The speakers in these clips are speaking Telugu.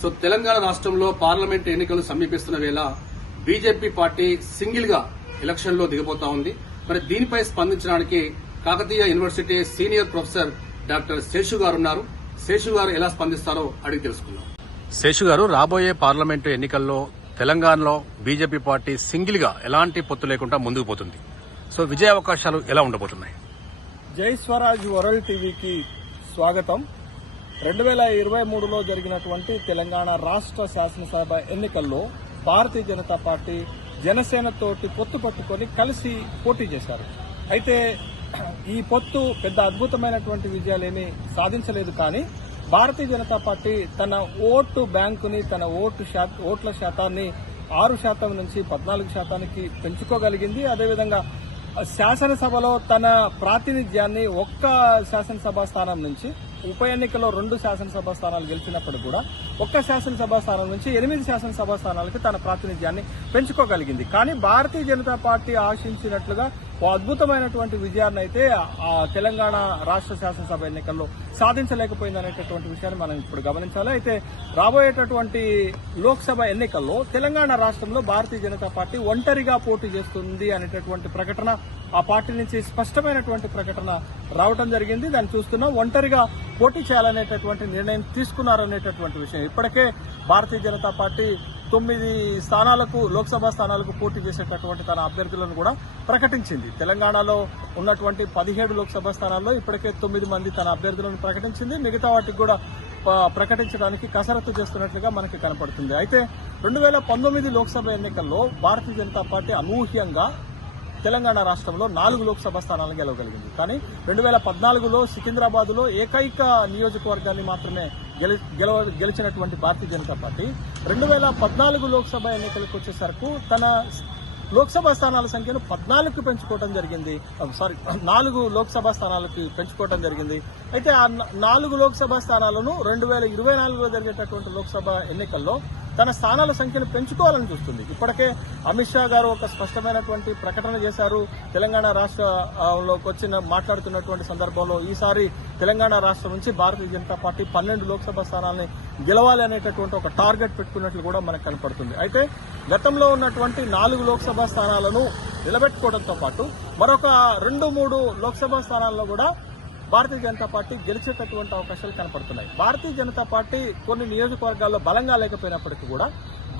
సో తెలంగాణ రాష్ట్రంలో పార్లమెంట్ ఎన్నికలు సమీపిస్తున్న వేళ బీజేపీ పార్టీ సింగిల్ గా ఎలక్షన్ లో దిగబోతా ఉంది. మరి దీనిపై స్పందించడానికి Kakatiya university senior professor doctor Seshu garu ఉన్నారు. శేషు గారు ఎలా స్పందిస్తారో అడిగి తెలుసుకుందాం. శేషు గారు, రాబోయే పార్లమెంటు ఎన్నికల్లో తెలంగాణలో బీజేపీ పార్టీ సింగిల్ గా ఎలాంటి పొత్తు లేకుండా ముందుకు పోతుంది. సో విజయ అవకాశాలు ఎలా ఉండబోతున్నాయి? జై స్వరాజ్ వరల్డ్ టీవీకి స్వాగతం. 2023లో జరిగినటువంటి తెలంగాణ రాష్ట్ర శాసనసభ ఎన్నికల్లో భారతీయ జనతా పార్టీ జనసేనతోటి పొత్తు పట్టుకొని కలిసి పోటీ చేశారు. అయితే ఈ పొత్తు పెద్ద అద్భుతమైనటువంటి విజయాలేమీ సాధించలేదు. కానీ భారతీయ జనతా పార్టీ తన ఓటు బ్యాంకుని, తన ఓట్ల శాతాన్ని 6% నుంచి 14% పెంచుకోగలిగింది. అదేవిధంగా శాసనసభలో తన ప్రాతినిధ్యాన్ని ఒక్క శాసనసభ స్థానం నుంచి, ఉప ఎన్నికలో 2 శాసనసభ స్థానాలు గెలిచినప్పుడు కూడా ఒక్క శాసనసభ స్థానం నుంచి 8 శాసనసభ స్థానాలకి తన ప్రాతినిధ్యాన్ని పెంచుకోగలిగింది. కానీ భారతీయ జనతా పార్టీ ఆశించినట్లుగా ఓ అద్భుతమైనటువంటి విజయాన్ని అయితే తెలంగాణ రాష్ట్ర శాసనసభ ఎన్నికల్లో సాధించలేకపోయిందనేటటువంటి విషయాన్ని మనం ఇప్పుడు గమనించాలి. అయితే రాబోయేటటువంటి లోక్సభ ఎన్నికల్లో తెలంగాణ రాష్ట్రంలో భారతీయ జనతా పార్టీ ఒంటరిగా పోటీ చేస్తుంది అనేటటువంటి ప్రకటన ఆ పార్టీ నుంచి స్పష్టమైనటువంటి ప్రకటన రావడం జరిగింది. దాన్ని చూస్తున్నాం. ఒంటరిగా పోటీ చేయాలనేటటువంటి నిర్ణయం తీసుకున్నారనేటటువంటి విషయం. ఇప్పటికే భారతీయ జనతా పార్టీ 9 స్థానాలకు, లోక్సభ స్థానాలకు పోటీ చేసేటటువంటి తన అభ్యర్థులను కూడా ప్రకటించింది. తెలంగాణలో ఉన్నటువంటి 17 లోక్సభ స్థానాల్లో ఇప్పటికే 9 మంది తన అభ్యర్థులను ప్రకటించింది. మిగతా వాటికి కూడా ప్రకటించడానికి కసరత్తు చేస్తున్నట్లుగా మనకి కనపడుతుంది. అయితే 2019 లోక్సభ ఎన్నికల్లో భారతీయ జనతా పార్టీ అనూహ్యంగా తెలంగాణ రాష్ట్రంలో 4 లోక్సభ స్థానాలను గెలవగలిగింది. కానీ 2014లో సికింద్రాబాద్లో ఏకైక నియోజకవర్గాన్ని మాత్రమే గెలిచినటువంటి భారతీయ జనతా పార్టీ 2014 లోక్సభ ఎన్నికలకు వచ్చేసరికి తన లోక్సభ స్థానాల సంఖ్యను 14కు పెంచుకోవడం జరిగింది. 4 లోక్సభ స్థానాలకు పెంచుకోవడం జరిగింది. అయితే ఆ 4 లోక్సభ స్థానాలను 2024లో జరిగేటటువంటి లోక్సభ ఎన్నికల్లో తన స్థానాల సంఖ్యను పెంచుకోవాలని చూస్తుంది. ఇప్పటికే అమిత్ షా గారు ఒక స్పష్టమైనటువంటి ప్రకటన చేశారు. తెలంగాణ రాష్ట్రంలోకి వచ్చిన మాట్లాడుతున్నటువంటి సందర్భంలో ఈసారి తెలంగాణ రాష్ట్రం నుంచి భారతీయ జనతా పార్టీ 12 లోక్సభ స్థానాలని గెలవాలి అనేటటువంటి ఒక టార్గెట్ పెట్టుకున్నట్లు కూడా మనకు కనపడుతుంది. అయితే గతంలో ఉన్నటువంటి 4 లోక్సభ స్థానాలను నిలబెట్టుకోవడంతో పాటు మరొక 2-3 లోక్సభ స్థానాల్లో కూడా భారతీయ జనతా పార్టీ గెలిచేటటువంటి అవకాశాలు కనపడుతున్నాయి. భారతీయ జనతా పార్టీ కొన్ని నియోజకవర్గాల్లో బలంగా లేకపోయినప్పటికీ కూడా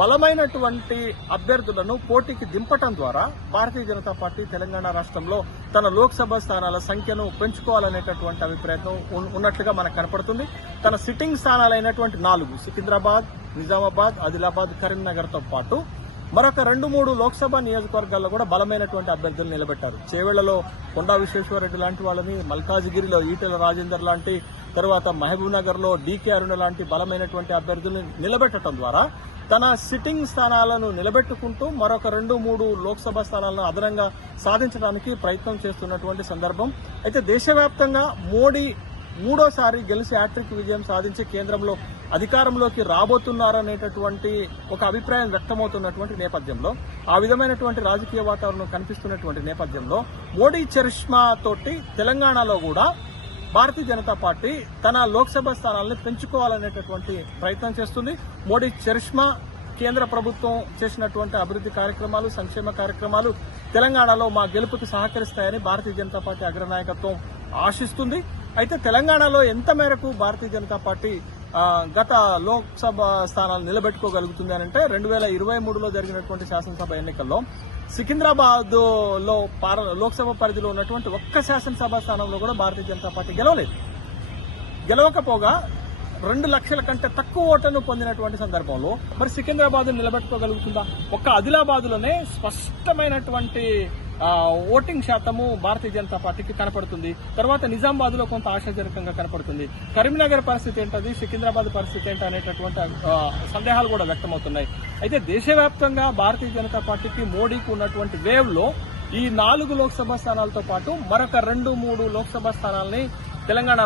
బలమైనటువంటి అభ్యర్థులను పోటీకి దింపటం ద్వారా భారతీయ జనతా పార్టీ తెలంగాణ రాష్ట్రంలో తన లోక్సభ స్థానాల సంఖ్యను పెంచుకోవాలనేటటువంటి అభిప్రాయం ఉన్నట్లుగా మనకు కనపడుతుంది. తన సిట్టింగ్ స్థానాలైనటువంటి 4 సికింద్రాబాద్, నిజామాబాద్, ఆదిలాబాద్, కరీంనగర్తో పాటు మరొక 2-3 లోక్సభ నియోజకవర్గాల్లో కూడా బలమైనటువంటి అభ్యర్థులు నిలబెట్టారు. చేవెళ్లలో కొండా విశ్వేశ్వరరెడ్డి లాంటి వాళ్ళని, మల్కాజిగిరిలో ఈటెల రాజేందర్ లాంటి, తర్వాత మహబూబ్ నగర్ లో డీకే అరుణ లాంటి బలమైనటువంటి అభ్యర్థులను నిలబెట్టడం ద్వారా తన సిట్టింగ్ స్థానాలను నిలబెట్టుకుంటూ మరొక 2-3 లోక్సభ స్థానాలను అదనంగా సాధించడానికి ప్రయత్నం చేస్తున్నటువంటి సందర్భం. అయితే దేశవ్యాప్తంగా మోడీ 3వ గెలిచి హ్యాట్రిక్ విజయం సాధించి కేంద్రంలో అధికారంలోకి రాబోతున్నారనేటటువంటి ఒక అభిప్రాయం వ్యక్తమవుతున్నటువంటి నేపథ్యంలో, ఆ విధమైనటువంటి రాజకీయ వాతావరణం కనిపిస్తున్నటువంటి నేపథ్యంలో మోడీ చరిష్మా తోటి తెలంగాణలో కూడా భారతీయ జనతా పార్టీ తన లోక్సభ స్థానాలను పెంచుకోవాలనేటటువంటి ప్రయత్నం చేస్తుంది. మోడీ చరిష్మా, కేంద్ర ప్రభుత్వం చేసినటువంటి అభివృద్ధి కార్యక్రమాలు, సంక్షేమ కార్యక్రమాలు తెలంగాణలో మా గెలుపుకి సహకరిస్తాయని భారతీయ జనతా పార్టీ అగ్రనాయకత్వం ఆశిస్తుంది. అయితే తెలంగాణలో ఎంత మేరకు భారతీయ జనతా పార్టీ గత లోక్సభ స్థానాలు నిలబెట్టుకోగలుగుతుంది అని అంటే 2023లో జరిగినటువంటి శాసనసభ ఎన్నికల్లో సికింద్రాబాద్ లో లోక్సభ పరిధిలో ఉన్నటువంటి ఒక్క శాసనసభ స్థానంలో కూడా భారతీయ జనతా పార్టీ గెలవలేదు. గెలవకపోగా 2 లక్షల కంటే తక్కువ ఓట్లను పొందినటువంటి సందర్భంలో మరి సికింద్రాబాద్ నిలబెట్టుకోగలుగుతుందా? ఒక్క ఆదిలాబాద్లోనే స్పష్టమైనటువంటి ఓటింగ్ శాతము భారతీయ జనతా పార్టీకి కనపడుతుంది. తర్వాత నిజామాబాద్ లో కొంత ఆశాజనకంగా కనపడుతుంది. కరీంనగర్ పరిస్థితి ఏంటది, సికింద్రాబాద్ పరిస్థితి ఏంటి అనేటటువంటి సందేహాలు కూడా వ్యక్తమవుతున్నాయి. అయితే దేశవ్యాప్తంగా భారతీయ జనతా పార్టీకి, మోడీకి ఉన్నటువంటి వేవ్ లో ఈ 4 లోక్సభ స్థానాలతో పాటు మరొక 2-3 లోక్సభ స్థానాలని తెలంగాణ